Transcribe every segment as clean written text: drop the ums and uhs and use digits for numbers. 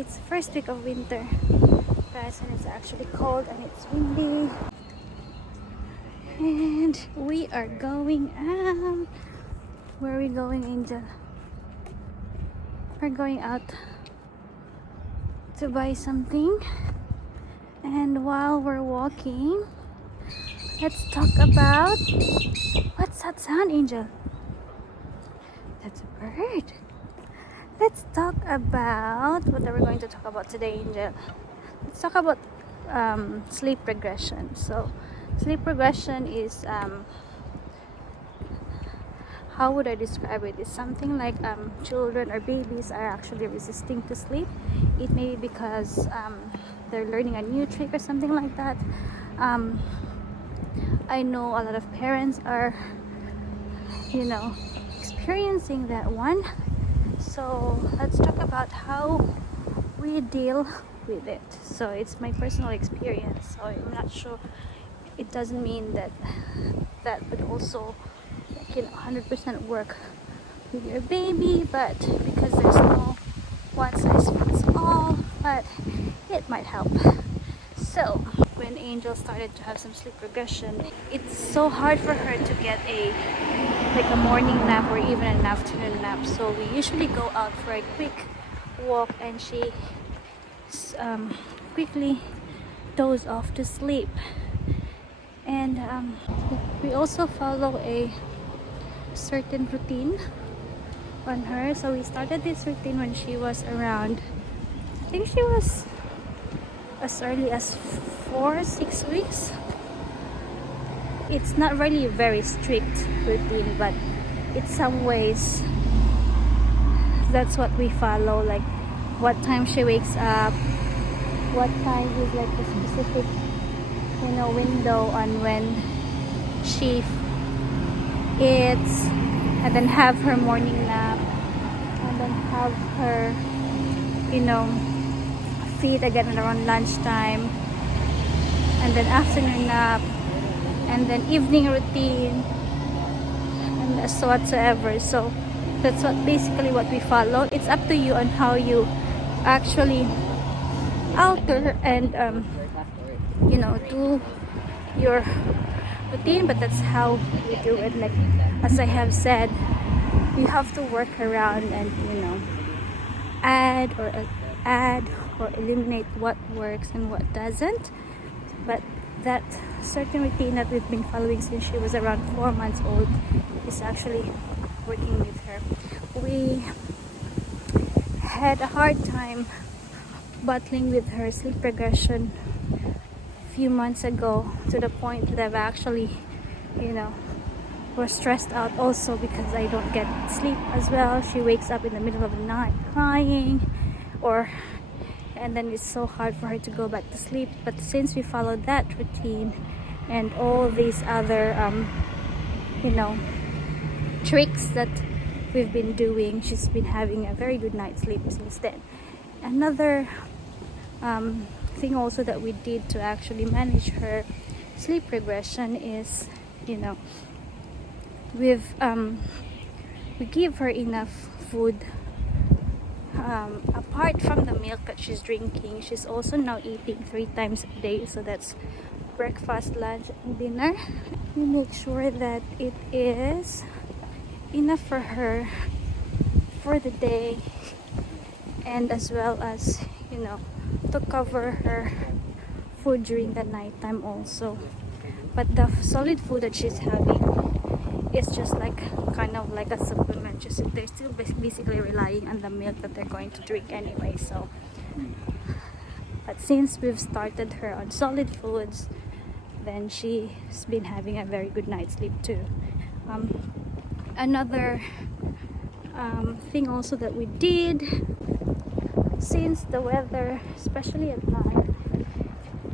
it's first week of winter, guys, and it's actually cold and it's windy. And we are going out. Where are we going, Angel? We're going out to buy something. And while we're walking, let's talk about... What's that sound, Angel? That's a bird. Let's talk about... What are we going to talk about today, Angel? Let's talk about sleep regression. So, sleep regression is... how would I describe it? It's something like children or babies are actually resisting to sleep. It may be because they're learning a new trick or something like that. I know a lot of parents are, experiencing that one. So let's talk about how we deal with it. So it's my personal experience. So I'm not sure. It doesn't mean that would also 100% work with your baby, but because there's no one size fits all, but it might help. So when Angel started to have some sleep regression, it's so hard for her to get a morning nap or even an afternoon nap. So we usually go out for a quick walk and she quickly dozes off to sleep. And we also follow a certain routine on her. So we started this routine when she was around, I think she was as early as 4-6 weeks. It's not really a very strict routine, but in some ways that's what we follow, like what time she wakes up, what time is like the specific window on when she eats, and then have her morning nap, and then have her feed again around lunchtime, and then afternoon nap, and then evening routine, and so whatsoever. So that's basically what we follow. It's up to you on how you actually alter and do your routine, but that's how we do it. Like as I have said, you have to work around and add or eliminate what works and what doesn't. But that certain routine that we've been following since she was around 4 months old is actually working with her. We had a hard time battling with her sleep regression a few months ago, to the point that I've actually we're stressed out also because I don't get sleep as well. She wakes up in the middle of the night crying, and then it's so hard for her to go back to sleep. But since we followed that routine and all these other tricks that we've been doing, she's been having a very good night's sleep since then. Another thing also that we did to actually manage her sleep regression is we give her enough food. Apart from the milk that she's drinking, she's also now eating 3 times a day. So that's breakfast, lunch, and dinner. We make sure that it is enough for her for the day, and as well as to cover her food during the nighttime also. But the solid food that she's having is just kind of like a supplement. They're still basically relying on the milk that they're going to drink anyway. So, but since we've started her on solid foods, then she's been having a very good night's sleep too. Another thing also that we did, since the weather, especially at night,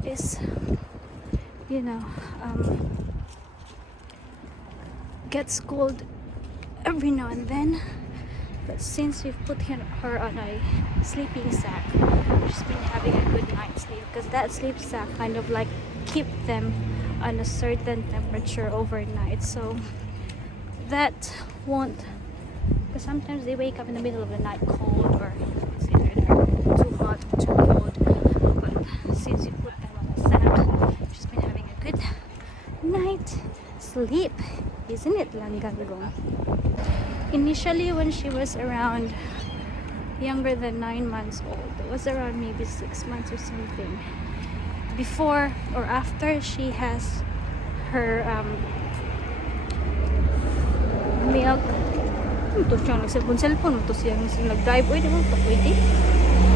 is gets cold every now and then, but since we've put her on a sleeping sack, she's been having a good night's sleep, because that sleep sack kind of like keep them on a certain temperature overnight. So that won't, because sometimes they wake up in the middle of the night cold, or it's either too hot sleep, isn't it, Langgangong? Initially, when she was around younger than 9 months old, it was around maybe 6 months or something, before or after she has her milk. Ito siya nag-cellphone mo to siya nag-drive. Uy, di mo ito pwede.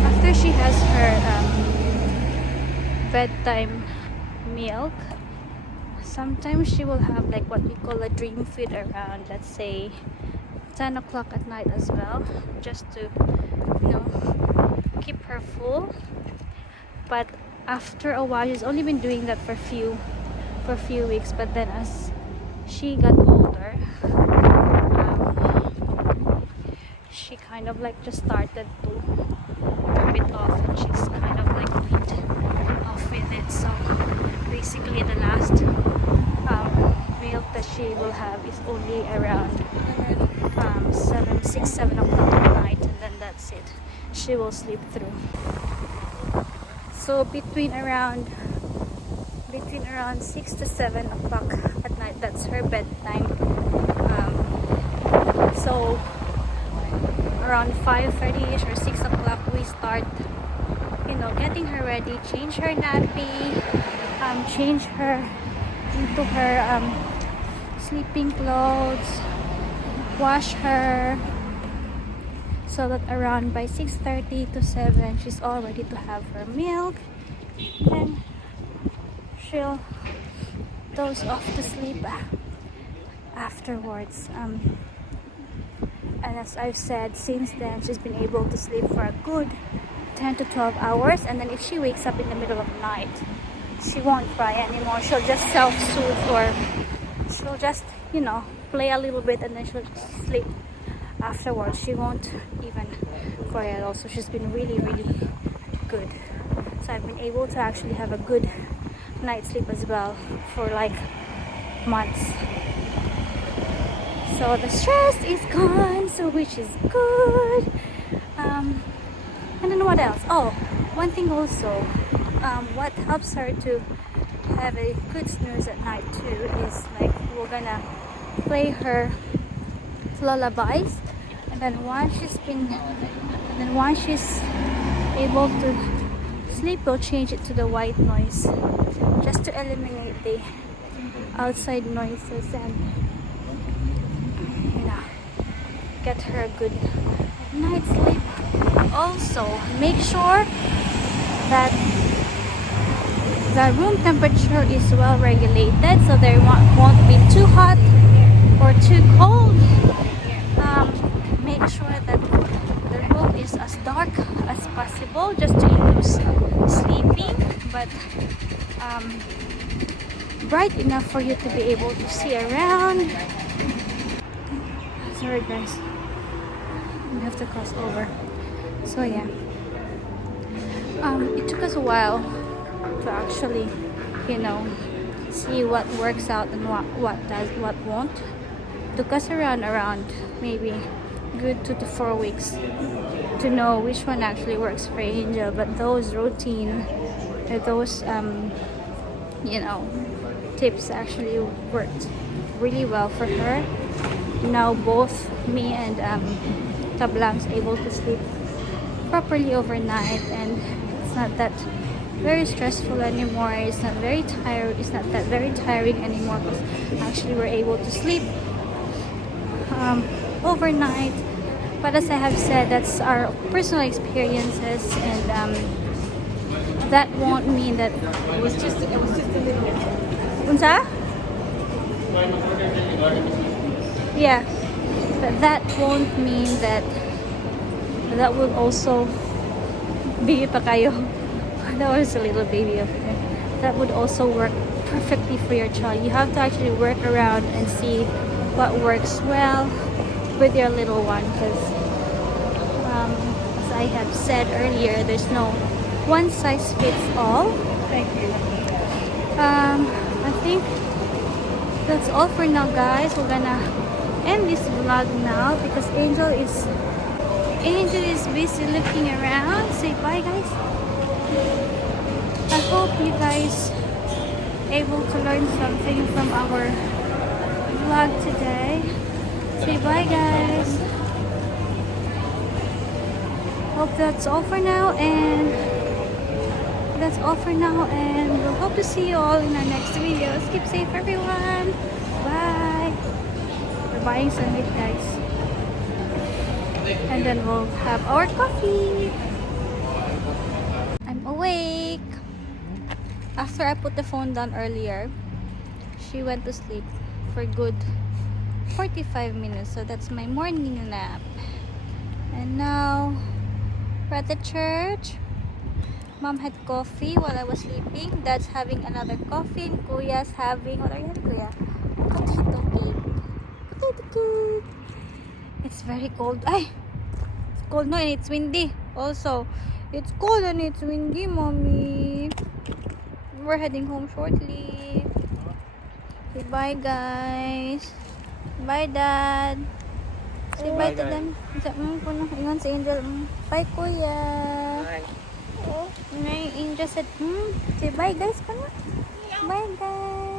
After she has her bedtime milk, sometimes she will have like what we call a dream feed around, let's say 10 o'clock at night as well, just to, you know, keep her full. But after a while, she's only been doing that for a few weeks, but then as she got older, she kind of like just started to turn it off, and she's kind of like weaned off with it. So basically the last milk that she will have is only around 7 o'clock at night, and then that's it. She will sleep through. So between around 6 to 7 o'clock at night, that's her bedtime. So around 5:30ish or 6 o'clock, we start, you know, getting her ready, change her nappy, change her into her sleeping clothes, wash her, so that around by 6:30 to 7 she's all ready to have her milk, and she'll doze off to sleep afterwards. And as I've said, since then she's been able to sleep for a good 10 to 12 hours, and then if she wakes up in the middle of the night, she won't cry anymore. She'll just self-soothe, or she'll just, you know, play a little bit, and then she'll just sleep afterwards. She won't even cry at all. So she's been really, really good. So I've been able to actually have a good night's sleep as well for like months. So the stress is gone, so which is good. And then what else? Oh, one thing also, what helps her to have a good snooze at night too is like we're gonna play her lullabies, and then once she's able to sleep, we'll change it to the white noise just to eliminate the outside noises and, you know, get her a good night's sleep. Also, make sure that the room temperature is well regulated, so there won't be too hot or too cold. Make sure that the room is as dark as possible, just to induce sleeping, but bright enough for you to be able to see around. Sorry guys, we have to cross over. So yeah, it took us a while to actually, you know, see what works out and what won't. It took us around maybe good 2 to 4 weeks to know which one actually works for Angel. But those routine, those you know, tips actually worked really well for her. Now both me and Tablang's able to sleep properly overnight, and it's not that very stressful anymore. It's not very tired. It's not that very tiring anymore, because actually we're able to sleep overnight. But as I have said, that's our personal experiences, and that won't mean that it was just a little bit. Unsa? Yeah, but that won't mean that will also be pa kayo. That was a little baby of it. That would also work perfectly for your child. You have to actually work around and see what works well with your little one, because as I have said earlier, there's no one size fits all. Thank you. I think that's all for now, guys. We're gonna end this vlog now because Angel is busy looking around. Say bye, guys. I hope you guys able to learn something from our vlog today. Say bye, guys. Hope that's all for now, and we'll hope to see you all in our next videos. Keep safe, everyone. Bye. We're buying some meat, guys, and then we'll have our coffee. I'm awake. After I put the phone down earlier, she went to sleep for good 45 minutes, so that's my morning nap. And now we're at the church. Mom had coffee while I was sleeping. Dad's having another coffee, and Kuya's having, what are you having, Kuya? Potato cake. Potato cake. It's very cold. Ay, it's cold no, and it's windy also. It's cold and it's windy, Mommy. We're heading home shortly. Say bye, guys. Bye, Dad. Say bye to them. Ingon si Angel. Bye, Kuya. Bye. Oh, Angel said, say bye, guys. Bye, guys.